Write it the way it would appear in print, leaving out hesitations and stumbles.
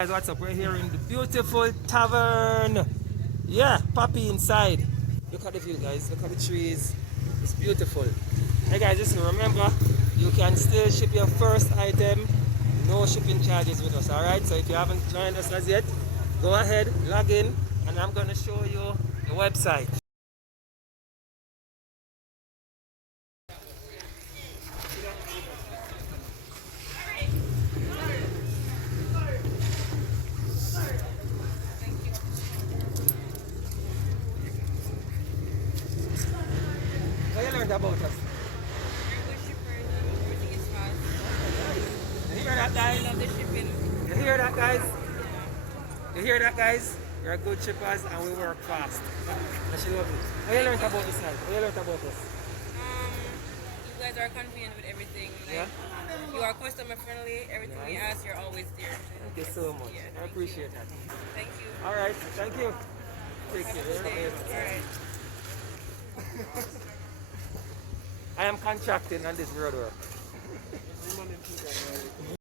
Guys, what's up? We're here in the beautiful tavern. Yeah, Poppy inside. Look at the view, guys. Look at the trees. It's beautiful. Hey guys, just remember, you can still ship your first item. No shipping charges with us, alright? So if you haven't joined us as yet, go ahead, log in, and I'm gonna show you the website. What you learned about us? Everything is fast. You hear that, I guys? love the shipping. You hear that, guys? You hear that, guys? We're good shippers and we work fast. And she loves it. What you learned about this, guys? What you learned about us? You guys are convenient with everything. Yeah? You are customer friendly. Everything we Nice. ask, you're always there. Thank you so much. Yeah, I thank appreciate that. Thank you. All right, thank you. Take Have a good day. All care. right. I am contracting on this road work.